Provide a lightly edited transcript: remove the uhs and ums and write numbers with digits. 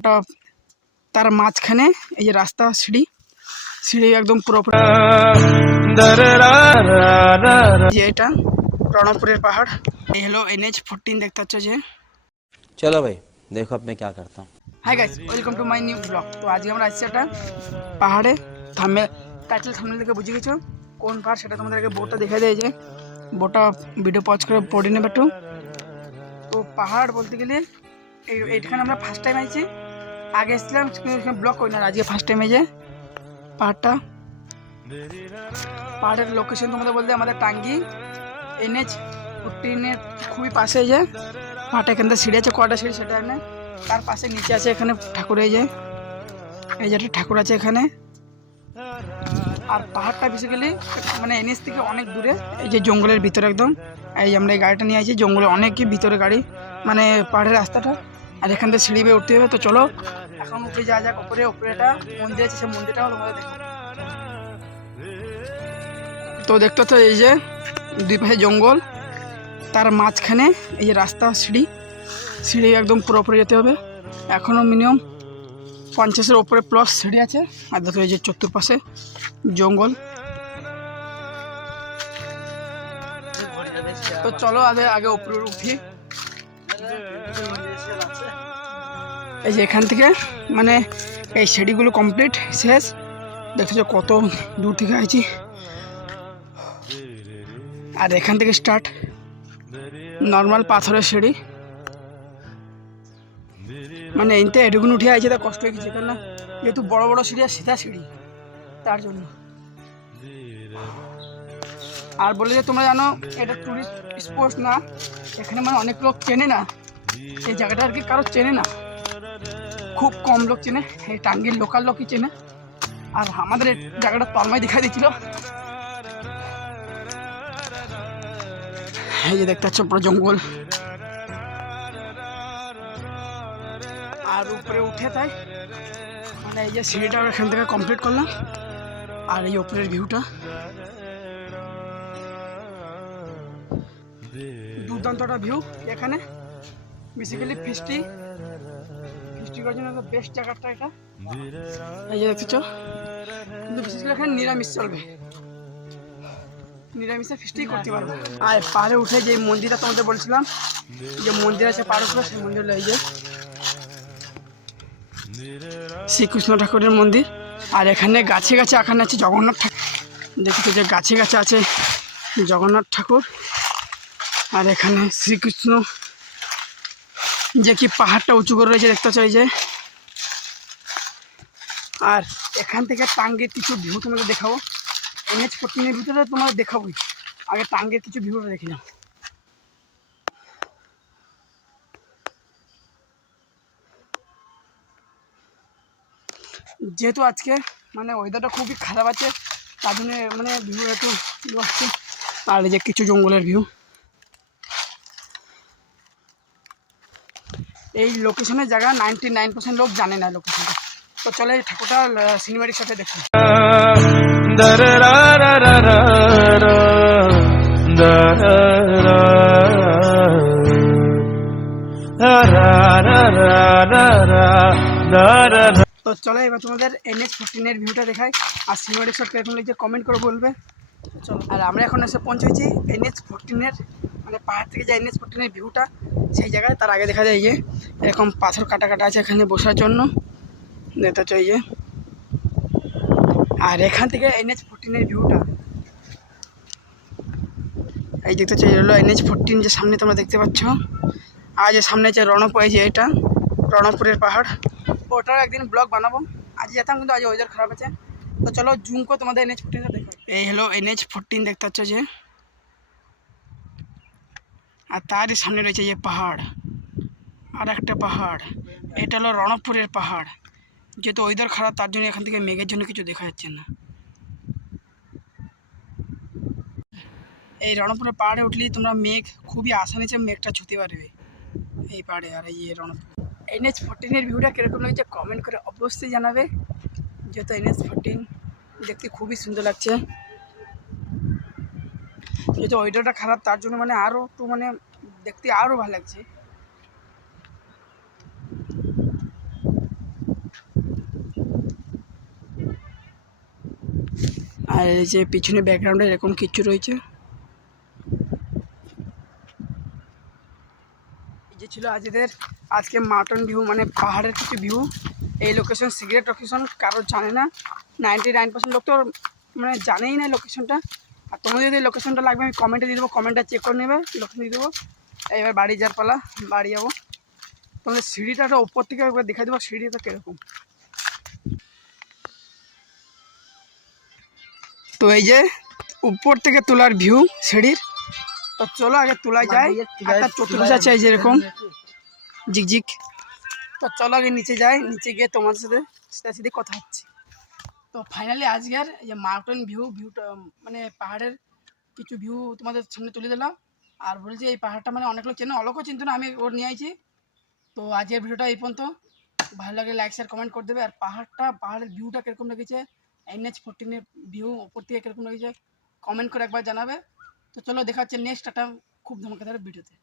ওটা তার মাঝখানে এই যে রাস্তা সিঁড়ি সিঁড়ি একদম পুরোপুরি যে এটা রণপুরের পাহাড়। এই হলো NH-14 দেখতে পাচ্ছ যে। चलो भाई देखो अब मैं क्या करता हूँ। Hi guys, welcome to my new blog. তো আজকে আমরা আসছি একটা পাহাড়ে। টাইটেল থাম্বনেল থেকে বুঝে গেছো কোন পাহাড়, সেটা তোমাদেরকে বোর্ডটা দেখাই দেয় যে বোর্ডটা ভিডিও পজ করে পড়ে নেবে একটু। তো পাহাড় বলতে গেলে এইখানে আমরা ফার্স্ট টাইম আইছি। আগে এসেছিলাম এখানে ব্লগ করি না, আজকে ফার্স্ট টাইম এই যে পাহাড়ের লোকেশন তোমাদের বলতে আমাদের টাঙ্গি NH-14 খুবই পাশে যে পাহাড়টা, এখান থেকে সিঁড়ি আছে, কটা সিঁড়ি সেটা এখানে তার পাশে নিচে আছে এখানে ঠাকুর। এই যে একটা ঠাকুর আছে এখানে। আর পাহাড়টা বেসিক্যালি মানে NH থেকে অনেক দূরে, এই যে জঙ্গলের ভিতরে একদম। এই আমরা এই গাড়িটা নিয়ে আছি জঙ্গলে অনেকই ভিতরে গাড়ি, মানে পাহাড়ের রাস্তাটা। আর এখান থেকে সিঁড়ি বেয়ে উঠতে হবে। তো চলো এখন উপরে যাওয়া যাক। উপরে একটা মন্দির আছে, সেই মন্দিরটাও তোমাদের দেখো। তো দেখতে তো এই যে দুই পাশে জঙ্গল, তার মাঝখানে এই যে রাস্তা সিঁড়ি সিঁড়ি একদম পুরোপুরি যেতে হবে। এখনও মিনিমাম 50-এর ওপরে প্লাস সিঁড়ি আছে। আর দেখো এই যে চতুর্পাশে জঙ্গল। তো চলো আগে উপরে উঠি। এই যে এখান থেকে মানে এই সিঁড়িগুলো কমপ্লিট শেষ। দেখছো কত দূর থেকে আইছি। আর এখান থেকে স্টার্ট নর্মাল পাথরের সিঁড়ি, মানে এনতে এটুকুন উঠে আইছে তা কষ্ট হয়ে গেছে, কেন যেহেতু বড় বড় সিঁড়ি আর সিধা সিঁড়ি তার জন্য। আর বলে যে তোমরা জানো এটা টুরিস্ট স্পট না, এখানে মানে অনেক লোক চেনে না এই জায়গাটা, আর কি কারো চেনে না, খুব কম লোক চেনে। এই টাঙ্গির লোকাল লোকই চেনে। আর আমাদের এই জায়গাটা তলমায় দেখা দিচ্ছিল। এই যে দেখতে পাচ্ছ পুরো জঙ্গল। আর উপরে উঠে তাই মানে এই যে সিঁড়িটা এখান থেকে কমপ্লিট করলাম। আর এই উপরের ভিউটা দুর্দান্ত একটা ভিউ। এখানে বেসিক্যালি ফিস্টি করার জন্য বেস্ট জায়গাটা এটা। এই যে দেখতেছ, কিন্তু বিশেষ করে এখানে নিরামিষ চলবে, নিরামিষে ফিস্টি করতে পারবো। আর পাহাড়ে উঠে যে মন্দিরটা তোমাদের বলছিলাম, যে মন্দির আছে পাহাড়ের উপরে, সেই মন্দির এই যে শ্রীকৃষ্ণ ঠাকুরের মন্দির। আর এখানে গাছে গাছে এখানে আছে জগন্নাথ ঠাকুর। দেখেছো যে গাছে গাছে আছে জগন্নাথ ঠাকুর। আর এখানে শ্রীকৃষ্ণ যে কি পাহাড়টা উঁচু করে রয়েছে দেখতে চাই যে। আর এখান থেকে টাঙ্গের কিছু ভিউ তোমাদের দেখাবো। NH-14 ভিতরে তোমাদের দেখাবোই, আগে টাঙ্গের কিছু ভিউটা দেখে নাও। যেহেতু আজকে মানে ওয়েদারটা খুবই খারাপ আছে, তার জন্য মানে ভিউ একটু আসছে। আর এই যে কিছু জঙ্গলের ভিউ। এই লোকেশনের জায়গা 99% লোক জানে না লোকেশনটা। তো চলে এই ঠাকুরটা সিনেমাটির সাথে দেখো। তো চলো এবার তোমাদের NH-14 ভিউটা দেখাই। আর সিনেমাটিক শট কেমন লাগছে কমেন্ট করে বলবে। চলো, আর আমরা এখন এসে পৌঁছেছি NH-14 মানে পাহাড় থেকে যে NH-14 ভিউটা সেই জায়গায়। তার আগে দেখা যায় যে এরকম পাথর কাটা কাটা আছে এখানে বসার জন্য, দেখতে চাই যে। আর এখান থেকে NH-14 ভিউটা এই দেখতে চাই হলো NH-14 যে সামনে তোমরা দেখতে পাচ্ছ। আর যে সামনে যে রণপুর, এই যে এটা রণপুরের পাহাড়, ওটার একদিন ব্লগ বানাবো। আজ যেতাম কিন্তু আজ ওয়েদার খারাপ আছে। তো চলো জুম করে তোমাদের NH-14 দেখো। এই হলো NH-14 দেখতে পাচ্ছ যে। আর তারই সামনে রয়েছে যে পাহাড়, আর একটা পাহাড়, এটা হলো রণপুরের পাহাড়। যেহেতু ওয়েদার খারাপ তার জন্য এখান থেকে মেঘের জন্য কিছু দেখা যাচ্ছে না। এই রণপুরের পাহাড়ে উঠলেই তোমরা মেঘ খুবই আসানিতে মেঘটা ছুঁতে পারবে এই পাহাড়ে। আর এই রণপুর NH-14 ভিউটা কীরকম লাগছে কমেন্ট করে অবশ্যই জানাবে। যেহেতু NH-14 দেখতে খুবই সুন্দর লাগছে, যেহেতু ওয়েদারটা খারাপ তার জন্য মানে আরও একটু মানে দেখতে আরও ভালো লাগছে। আর এই যে পিছনে ব্যাকগ্রাউন্ডে এরকম কিছু রয়েছে। এই যে ছিল আজকে মাউন্টেন ভিউ, মানে পাহাড়ের কিছু ভিউ। এই লোকেশন সিক্রেট লোকেশন, কারো জানে না, 99% লোক তো মানে জানেই না লোকেশনটা। আর তোমাদের যদি লোকেশনটা লাগবে আমি কমেন্টে দিয়ে দেবো, কমেন্টটা চেক করে নেবে, লোকেশন দিয়ে দেবো। এবার বাড়ি যাওয়ার পালা, বাড়ি যাবো। তোমাদের সিঁড়িটা উপর থেকে একবার দেখাই দেবো, সিঁড়িটা কীরকম। তো এই যে উপর থেকে তোলার ভিউ সিঁড়ির। তো চলো আগে তোলা যায়। একটা চতুর্ভুজ আছে এই যেরকম ঝিকঝিক। তো চলো আগে নিচে যাই, নিচে গিয়ে তোমাদের সাথে সিধে কথা হচ্ছে। তো ফাইনালি আজকের এই যে মাউন্টেন ভিউটা মানে পাহাড়ের কিছু ভিউ তোমাদের সামনে তুলে দিলাম। আর বলছি এই পাহাড়টা মানে অনেক লোক চেনে, অলোকও চিনতো না, আমি ওর নিয়ে আইছি। তো আজকের ভিডিওটা এই পর্যন্ত। ভালো লাগে লাইক শেয়ার কমেন্ট করে দেবে। আর পাহাড়ের ভিউটা কীরকম লেগেছে, NH14-এর ভিউ ওপর থেকে কীরকম লেগেছে কমেন্ট করে একবার জানাবে। তো চলো দেখা হচ্ছে নেক্সট একটা খুব ধমাকাদার ভিডিওতে।